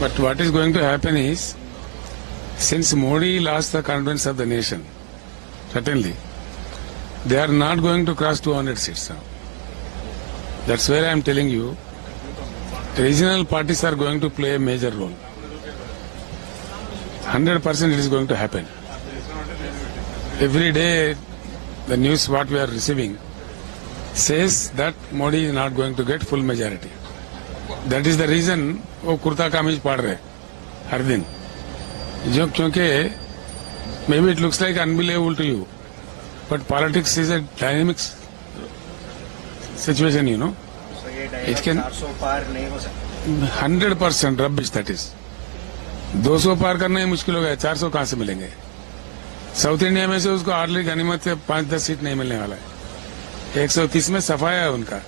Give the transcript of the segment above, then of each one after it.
But what is going to happen is, since Modi lost the confidence of the nation, certainly, they are not going to cross 200 seats now. That's where I am telling you, regional parties are going to play a major role. 100% it is going to happen. Every day, the news what we are receiving says that Modi is not going to get full majority. That is the reason वो कुर्ता कामीज पढ़ रहे हर दिन जो क्योंकि maybe it looks like unbelievable to you, but politics is a dynamic situation, you know. So ये It can 400 पार नहीं हो सकता. 100% rubbish that is. 200 पार करना ही मुश्किल हो गया, 400 कहां से मिलेंगे? साउथ इंडिया में से उसको हार्डली गनीमत से 5-10 सीट नहीं मिलने वाला है. 130 में सफाया है उनका.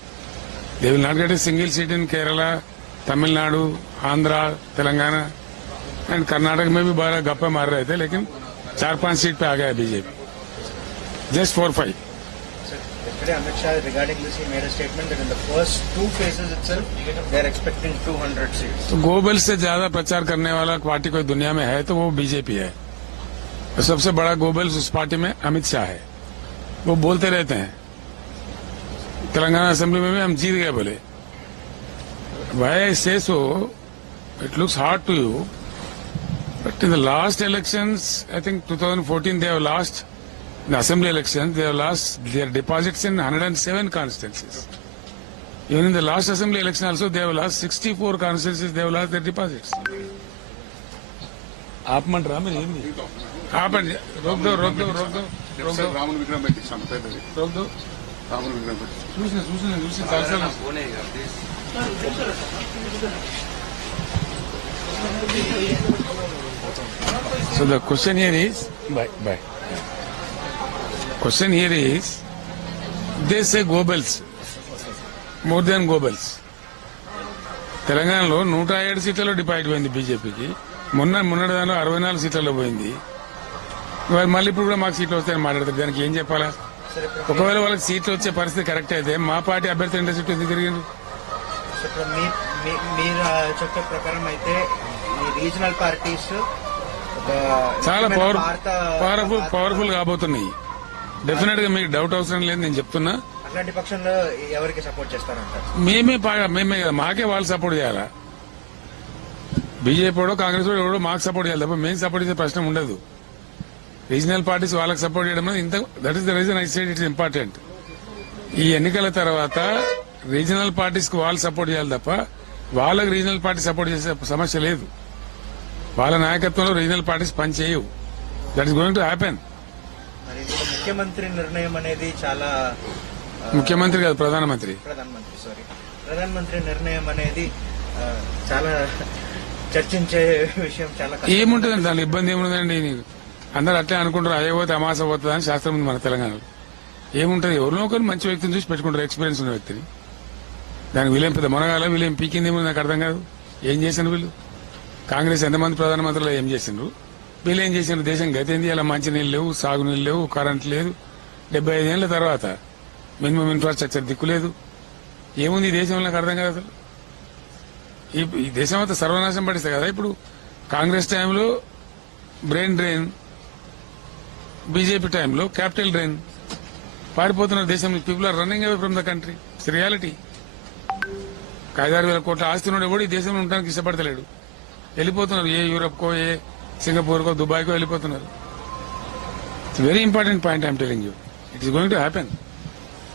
They will not get a single seat in Kerala, Tamil Nadu, Andhra, Telangana and Karnataka में भी बड़ा गप्पे मार रहे थे, लेकिन 4-5 सीट पे आ गया BJP. Just 4-5. Yesterday Amit Shah regarding this he made a statement that in the first 2 phases itself they are expecting 200 seats. तो गोबल से ज्यादा प्रचार करने वाला पार्टी कोई दुनिया में है तो वो बीजेपी है. तो सबसे बड़ा गोबल उस पार्टी में अमित शाह है. वो बोलते रहते हैं तेलंगाना असेंबली में भी हम जीत गए बोले. Why I say so, it looks hard to you, but in the last elections, I think 2014 they have lost, in the assembly elections, they have lost their deposits in 107 constituencies. Even in the last assembly election also, they have lost 64 constituencies, they have lost their deposits. आप मन रहा मेरी हिंदी आप रोक दो रोक दो रोक दो रोक दो రాముని విగ్రహం పెట్టిస్తాను పెద్దది रोक दो రాముని విగ్రహం పెట్టి చూసిన చాలా So the question here is, question here is, they say Goebbels, more than Goebbels. తెలంగాణలో 107 సీట్లలో డిపాజిట్ పోయింది బీజేపీకి. మొన్నటి దానిలో 64 సీట్లలో పోయింది. మళ్ళీ ఇప్పుడు కూడా మాకు సీట్లు వస్తాయని మాట్లాడతారు. దానికి ఏం చెప్పాలా? ఒకవేళ వాళ్ళకి సీట్లు వచ్చే పరిస్థితి కరెక్ట్ అయితే మా పార్టీ అభ్యర్థి 2 సీట్లు ఎందుకు తిరిగింది? మీరు చెప్పే ప్రకారం అయితే ఈ రీజనల్ పార్టీస్ చాలా పవర్ఫుల్ కాబోతున్నాయి. డెఫినెట్ గా మీకు డౌట్ అవసరం లేదు, నేను చెప్తున్నా. అట్లాంటి పక్షంలో ఎవరికి సపోర్ట్ చేస్తారంటారు? మేమే కదా, మాకే వాళ్ళు సపోర్ట్ చేయాలా? బీజేపీ వాడో కాంగ్రెస్ వాడు ఎవడో మాకు సపోర్ట్ చేయాలి తప్ప మేము సపోర్ట్ చేసే ప్రశ్న ఉండదు. రీజనల్ పార్టీస్ వాళ్ళకి సపోర్ట్ చేయడం అనేది that is the reason I said it's important. ఈ ఎన్నికల తర్వాత రీజనల్ పార్టీస్ కి వాళ్ళు సపోర్ట్ చేయాలి తప్ప వాళ్ళకి రీజనల్ పార్టీ సపోర్ట్ చేసే సమస్య లేదు. వాళ్ళ నాయకత్వంలో రీజనల్ పార్టీస్ పనిచేయవు. That is going to happen. ముఖ్యమంత్రి నిర్ణయం అనేది చాలా ముఖ్యమంత్రి కాదు, ప్రధానమంత్రి నిర్ణయం అనేది చాలా చర్చించే విషయం. చాలా ఏముంటుందండి దాని ఇబ్బంది ఏముంటుందండి? అందరూ అట్లే అనుకుంటారు, అయ్యే పోతే అమాస పోతుంది అని శాస్త్రం ఉంది మన తెలంగాణలో. ఏముంటుంది? ఎవరినో ఒకరు మంచి వ్యక్తిని చూసి పెట్టుకుంటారు, ఎక్స్పీరియన్స్ ఉన్న వ్యక్తిని. దానికి వీళ్ళేం పెద్ద మునగాల, వీళ్ళేం పీకింది ఏమో నాకు అర్థం కాదు. ఏం చేశాను వీళ్ళు? కాంగ్రెస్ ఎంతమంది ప్రధానమంత్రులు ఏం చేసిండ్రు? వీళ్ళు ఏం చేసిండ్రు? దేశం గతేంది? ఇలా మంచి నీళ్ళు లేవు, సాగునీళ్ళు లేవు, కరెంట్ లేదు. 75 ఏళ్ల తర్వాత మినిమం ఇన్ఫ్రాస్ట్రక్చర్ దిక్కు లేదు. ఏముంది ఈ దేశంలో? నాకు అర్థం కాదు అసలు. ఈ దేశం అంతా సర్వనాశనం పడిస్తే కదా. ఇప్పుడు కాంగ్రెస్ టైంలో బ్రెయిన్ డ్రైన్, బీజేపీ టైంలో క్యాపిటల్ డ్రైన్. పారిపోతున్నారు దేశం. People are running away from the country. It's reality. 5-6 వేల కోట్ల ఆస్తి ఉన్నాడు కూడా ఈ దేశంలో ఉండడానికి ఇష్టపడతలేడు. వెళ్ళిపోతున్నారు. ఏ యూరప్కో, ఏ సింగపూర్కో, దుబాయ్కో వెళ్ళిపోతున్నారు. It's very important point I'm telling you. It is going to happen.